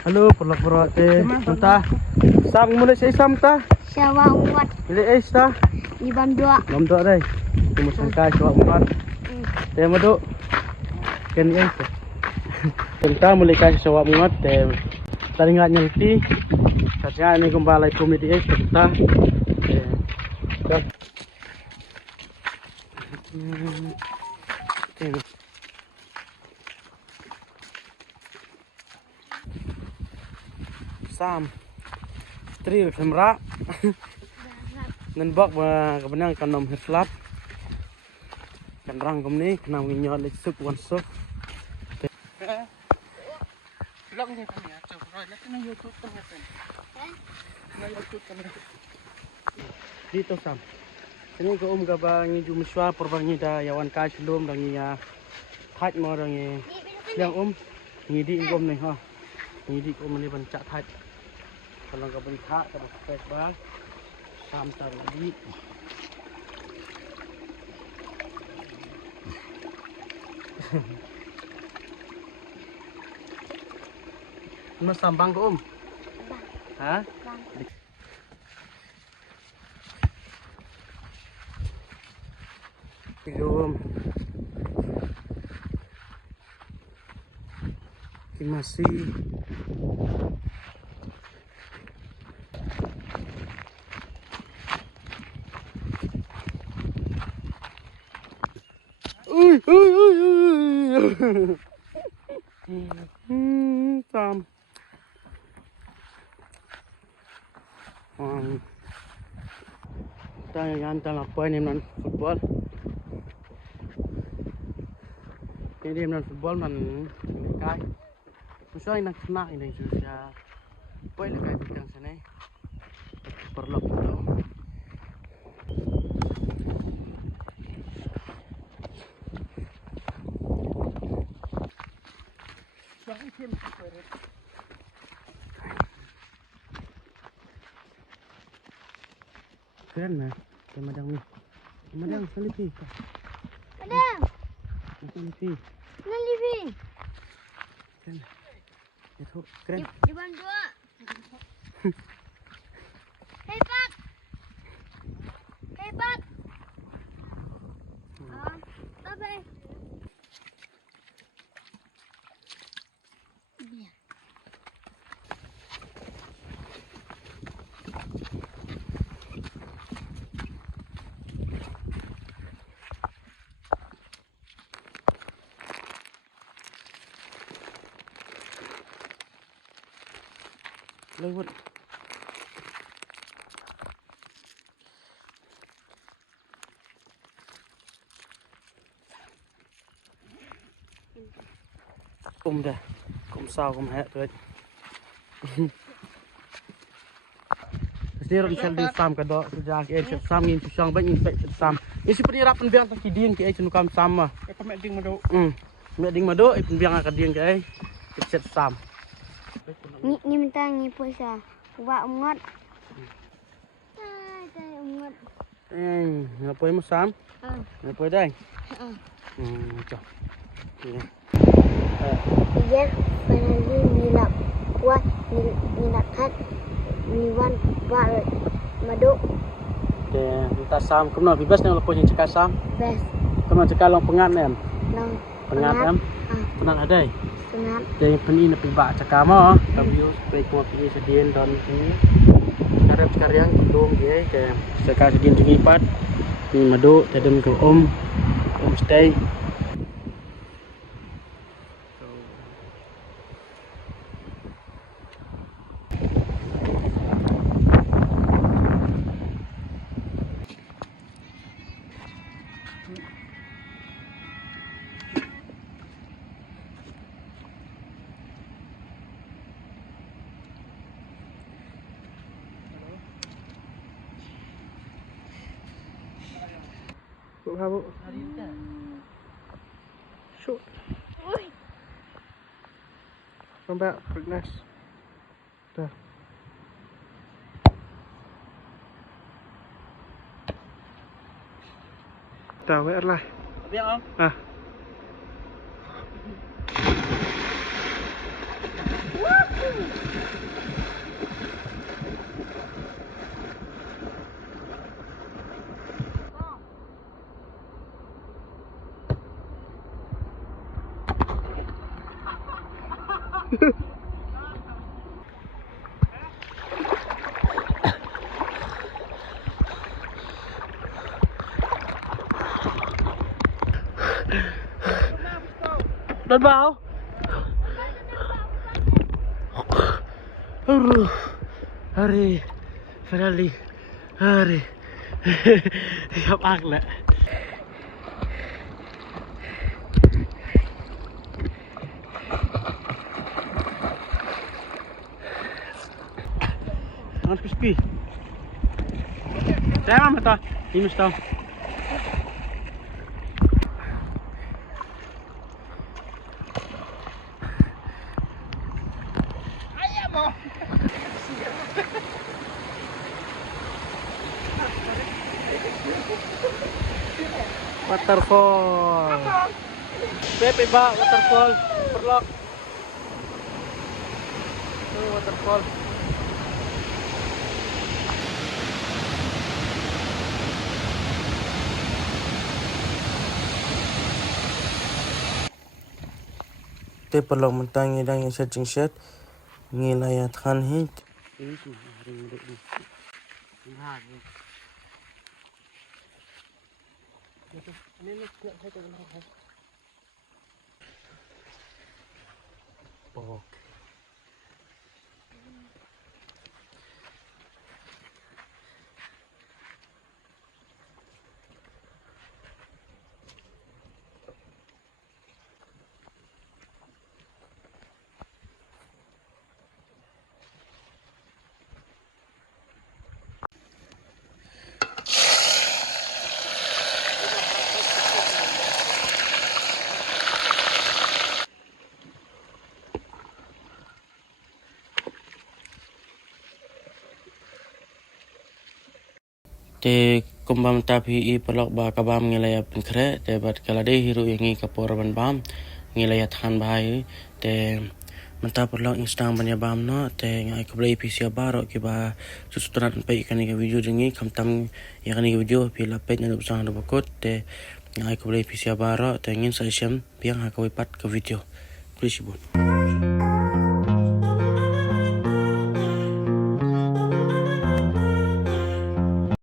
Halo, pulak teh. Muntah. Sam mulai saya sam ta. Siapa umat Pilih ta. di Bandua? Lam tu dai. Temu sangka siapa umat. Teh madu. Ken es. Kita mulai kasih siapa umat teh. Tadi ngat nyelti. Saja ini kembali komedi es kita. Sam. Tri semra. Nên bóc và cái bên còn nằm hết lát cần răng cũng ní nào mình nhớ lịch sức quan sức dito Sam ini ko ka ba ngi jumiswa perbang da yawan kai sebelum dangi ya thaj mo dangi yang ngi di nih ha ngi di ni ban cak thaj kalau ka ban thak ka space ba Sam tar lagi Mas sambang ko ha belum masih Sam ta yantan apa ini non football ini non football man kai musuh nak kena ini susah boleh kai bintang sana perlu itu keren nah kemadang selipi Madam, selipi nalibi keren itu keren di Bandua. Hei Pak, hei Pak. Bye. lewat dah sao hẹ rồi Sirun sel di sam kado sejak ke sam ngin susang ban infek sam. Isi penirap penbiang tak kidin ke cenukam sama. Apa mek ding madu? Mek ding madu penbiang ka ding ke set sam. Ni minta ngi puasa. Wa umat. Tai umat. Ngapoi mo sam? Ngapoi dai? Cok. Ini. Iya, penali nilap. Kuat nilap hat. Niwan wa madu. Kita sam kumno bebas nang lepo yang cekak sam. Best. Kumno cekak long pengat nem. Long Pengat em. Penat ada. Penat. Jadi peni na piba cekak mo. Tapi yo supaya kuma pi sedien don sini. Sekarang belum dia ke cekak sedien tinggi pat. Ni madu tadem ke stay. Bu. Shoot. Come back, Ignas. Dah. Dah, WR lah. Biar Ah. Wah. Đón vào. Hari, finally, hari. Gặp ác lại. Nó crispy. Xem mà ta, đi mà sao? Waterfall. Pepe ba waterfall. Perlok. Waterfall. Te perlok mentang ngidang yang searching set ngilayat kan hit. Ini sih ring dek ni. Oh. Te kumbam tapi I pelok ba kabam ngilaya penkre te bat kalade hiru yangi kapor ban bam ngilaya than bahai te menta pelok instang banya bam no te ngai kublai pisia baro ki ba susutran pe ikan ke video jengi kamtam ikan ke video pila pet nanu sang do bakot te ngai kublai pisia baro te ngin sa siam piang ha ko pat ke video please bun